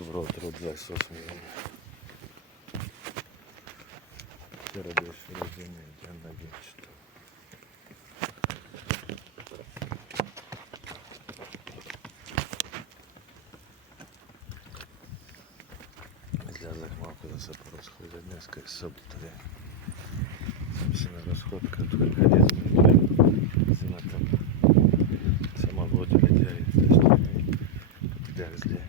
Добро утро от 28 юни. Вчера беше рождения ден на Гинчето. Излязах малко да се поразходя. Днеска е събота. Съм си на разходка. Тук къде зимата сама води летя и като бях зле.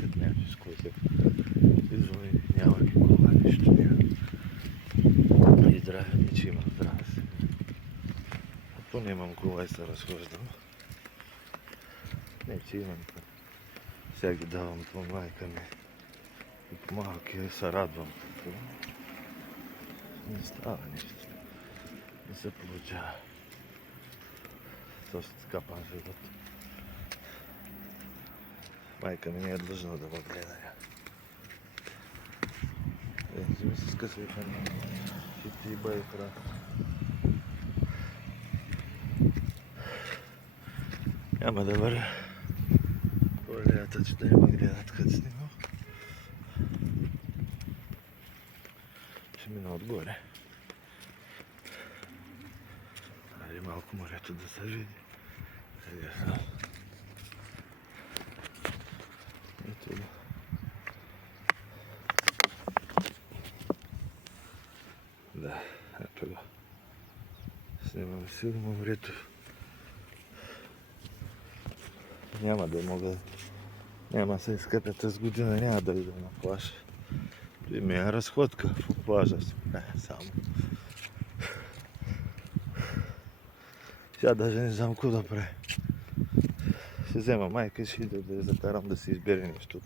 Като нямаше с който изо и няма никога нищо. И здраве ми, че имам здраве си. А то нямам кола и се разхождам. Не, че имам. Сега ги давам по майка ми. И по малки се радвам. Не става нищо. Не се получава. Също така пан живот. Майка ми не е длъжна да ме гледа. Вземи се скъсвай храна. Ще ти бъде храна. Няма да вървя. Полията, че да не ме гледат като снимам. Ще мина отгоре. Айде малко морето да се види. Къде съм? Ето да. Да, ето го. Снимам силно морето. Няма да мога. Няма се изкъпя тази година, няма да ида на плаж. Той ми е разходка в плажа си. Не, само. Сега даже не знам какво да прави. Ще взема майка и ще ида да я закарам да си избере нещо,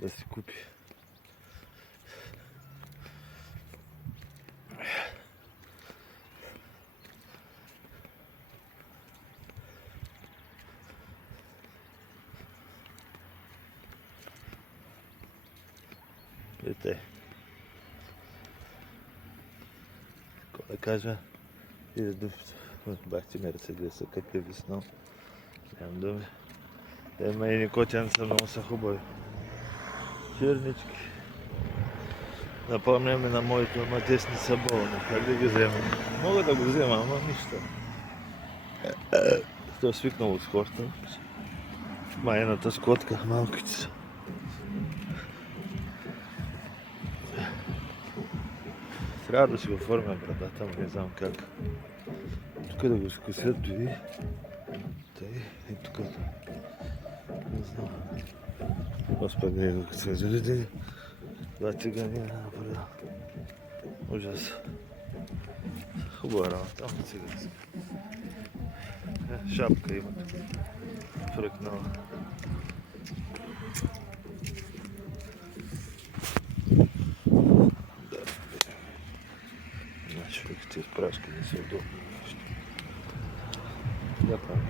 да си купи. Ете. Какво да кажа? Иде до бахти Мерцедеса, как е виснал. Нямам думи. Ема и котяни са много са хубави. Чернички. Напомня ми на моето, ама десни са болни. Как да ги вземам? Мога да го взема, ама нищо. Той е свикнал от хората. Майната скотка, малките са. Трябва да си го оформя брадата, но не знам как. Тук да го скосят дори. Тъй и тук. Не знам. Господи, като се заведе. Това цигани на брада. Ужас. Хубава работа, ама циганска. Шапка има тук. Фръкнала. Човек, тези прашки не са удобни нещо. Я правя.